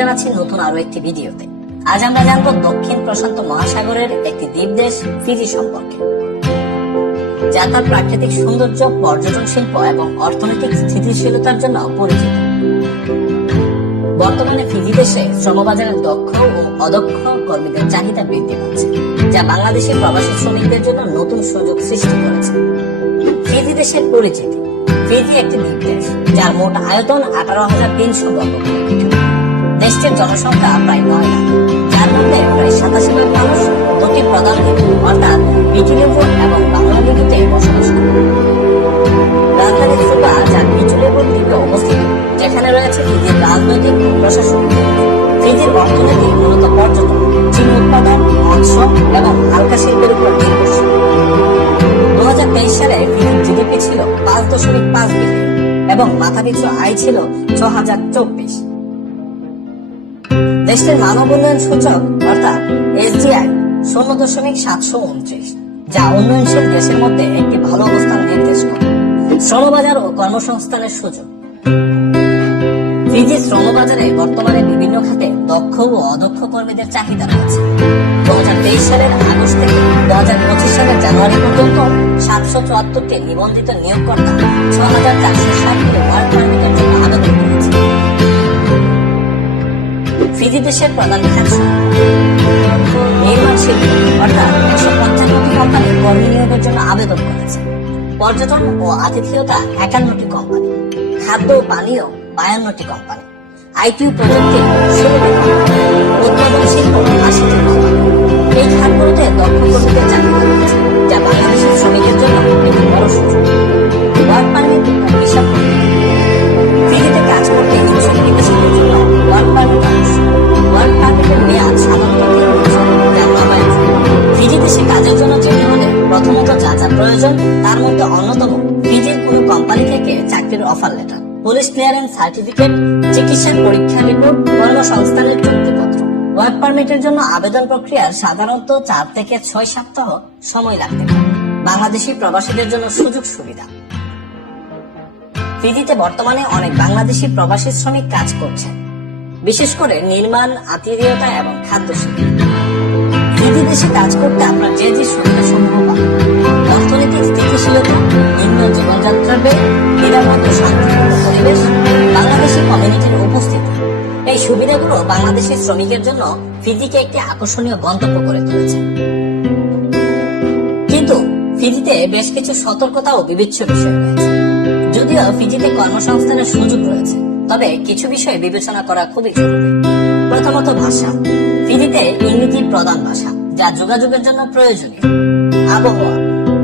জানাচ্ছি নতুন আরও একটি ভিডিওতে। আজ আমরা দক্ষিণ প্রশান্ত মহাসাগরের একটি দ্বীপ দেশ ফিজি সম্পর্কে। যা তার প্রাকৃতিক সৌন্দর্য, পর্যটন শিল্প এবং অর্থনৈতিক স্থিতিশীলতার জন্য পরিচিত। বর্তমানে ফিজি দেশে শ্রমবাজারের দক্ষ ও অদক্ষ কর্মীদের চাহিদা বৃদ্ধি পাচ্ছে, যা বাংলাদেশের প্রবাসী শ্রমিকদের জন্য নতুন সুযোগ সৃষ্টি করেছে। ফিজি দেশের পরিচিতি। ফিজি একটি দ্বীপ দেশ যার মোট আয়তন আঠারো হাজার তিনশো বর্গ দেশটির জনসংখ্যা প্রায় নয় লাখ, যার মধ্যে প্রায় সাতাশি লাখ মানুষ দুটি প্রধান দ্বীপ অর্থাৎ পিটুলেবু এবং বাংলা দ্বীপে বসবাস করে। রাজধানী সুবা যা পিটুলেবুর দ্বীপে অবস্থিত, যেখানে রয়েছে ফিজির রাজনৈতিক ও প্রশাসনিক ফিজির অর্থনীতি মূলত পর্যটন চিনি উৎপাদন, মৎস্য এবং হালকা শিল্পের উপর নির্ভরশীল। ছিল পাঁচ বিলিয়ন এবং মাথাপিছু আয় ছিল ছ হাজার চব্বিশ। দেশটির মানব উন্নয়ন সূচক অর্থাৎ এসডিআই শূন্য দশমিক সাতশো উনত্রিশ, যা উন্নয়নশীল দেশের মধ্যে একটি ভালো অবস্থান নির্দেশ করে। শ্রমবাজার ও কর্মসংস্থানের সুযোগ। ফিজি শ্রমবাজারে বর্তমানে বিভিন্ন খাতে দক্ষ ও অদক্ষ কর্মীদের চাহিদা রয়েছে। দু হাজার তেইশ সালের আগস্ট থেকে দু হাজার পঁচিশ সালের জানুয়ারি পর্যন্ত সাতশো চুয়াত্তরটি নিবন্ধিত নিয়োগকর্তা ছ হাজার চারশো ষাটটি ওয়ার্ক পারমিটের জন্য আবেদন করেছে। ফিজি দেশের প্রধান নির্মাণ শিল্প অর্থাৎ একশো পঞ্চান্নটি কোম্পানি কর্মী নিয়োগের জন্য আবেদন করেছে। পর্যটন ও আতিথেয়তা একান্নটি কোম্পানি। খাদ্য ও পানীয় বায়ান্নটি কোম্পানি। আইটি প্রযুক্তি ষোলোটি আশিটি কোম্পানি। এই খাতগুলোতে দক্ষ কর্মীদের চাকরি যা বাংলাদেশের শ্রমিকের জন্য একটি বড় সুযোগ। ওয়ার্ক পারমিট হিসাব ফিজিতে কাজ করতে ইচ্ছুক বিদেশিদের জন্য ওয়ার্ক পারমিট ওয়ার্ক পারমিটের মেয়াদ সাধারণত কাজের জন্য যেতে হলে প্রথমত যা যা প্রয়োজন, তার মধ্যে অন্যতম ফিজির কোনো কোম্পানি থেকে চাকরির offer letter police clearance certificate চিকিৎসার পরীক্ষা রিপোর্ট কর্মসংস্থানের চুক্তিপত্র ওয়ার্ক পারমিটের জন্য আবেদন প্রক্রিয়ার সাধারণত চার থেকে ছয় সপ্তাহ সময় লাগতে পারে। বাংলাদেশি প্রবাসীদের জন্য সুযোগ সুবিধা। ফিজিতে বর্তমানে অনেক বাংলাদেশি প্রবাসী শ্রমিক কাজ করছেন। বিশেষ করে নির্মাণ, আতিথেয়তা এবং খাদ্য শিল্প। ফিজি দেশে কাজ করতে আপনার যে যে সুবিধা সমূহ পাবেন অর্থনৈতিক স্থিতিশীলতা, নিম্ন জীবনযাত্রার ব্যয় নিরাপদ পরিবেশ বাংলাদেশি কমিউনিটির উপস্থিতি। এই সুবিধাগুলো বাংলাদেশি শ্রমিকের জন্য ফিজিকে একটি আকর্ষণীয় গন্তব্য করে তুলেছে। কিন্তু ফিজিতে বেশ কিছু সতর্কতা ও বিবেচ্য বিষয় রয়েছে। যদিও ফিজিতে কর্মসংস্থানের সুযোগ রয়েছে, তবে কিছু বিষয় বিবেচনা করা খুবই জরুরি। প্রথমত ভাষা। ফিজিতে ইংরেজি প্রধান ভাষা, যা যোগাযোগের জন্য প্রয়োজনীয়। আবহাওয়া,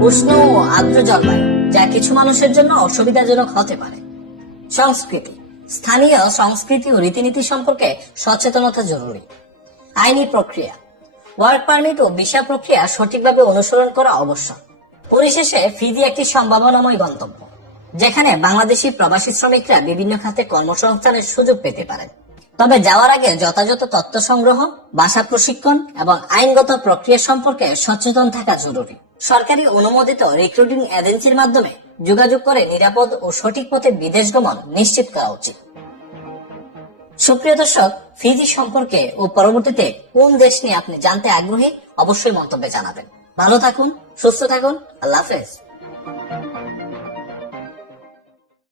উষ্ণ ও আর্দ্র জলবায়ু, যা কিছু মানুষের জন্য অসুবিধাজনক হতে পারে। সংস্কৃতি। স্থানীয় সংস্কৃতি ও রীতিনীতি সম্পর্কে সচেতনতা জরুরি। আইনি প্রক্রিয়া। ওয়ার্ক পারমিট ও ভিসা প্রক্রিয়া সঠিকভাবে অনুসরণ করা আবশ্যক। পরিশেষে ফিজি একটি সম্ভাবনাময় গন্তব্য, যেখানে বাংলাদেশি প্রবাসী শ্রমিকরা বিভিন্ন খাতে কর্মসংস্থানের সুযোগ পেতে পারেন। তবে যাওয়ার আগে যথাযথ তথ্য সংগ্রহ, ভাষা প্রশিক্ষণ এবং আইনগত প্রক্রিয়া সম্পর্কে সচেতন থাকা জরুরি। সরকারি অনুমোদিত রিক্রুটিং এজেন্সির মাধ্যমে যোগাযোগ করে নিরাপদ ও সঠিক পথে বিদেশ গমন নিশ্চিত করা উচিত। সুপ্রিয় দর্শক, ফিজি সম্পর্কে ও পরবর্তীতে কোন দেশ নিয়ে আপনি জানতে আগ্রহী অবশ্যই মন্তব্যে জানাবেন। ভালো থাকুন, সুস্থ থাকুন, আল্লাহ হাফেজ।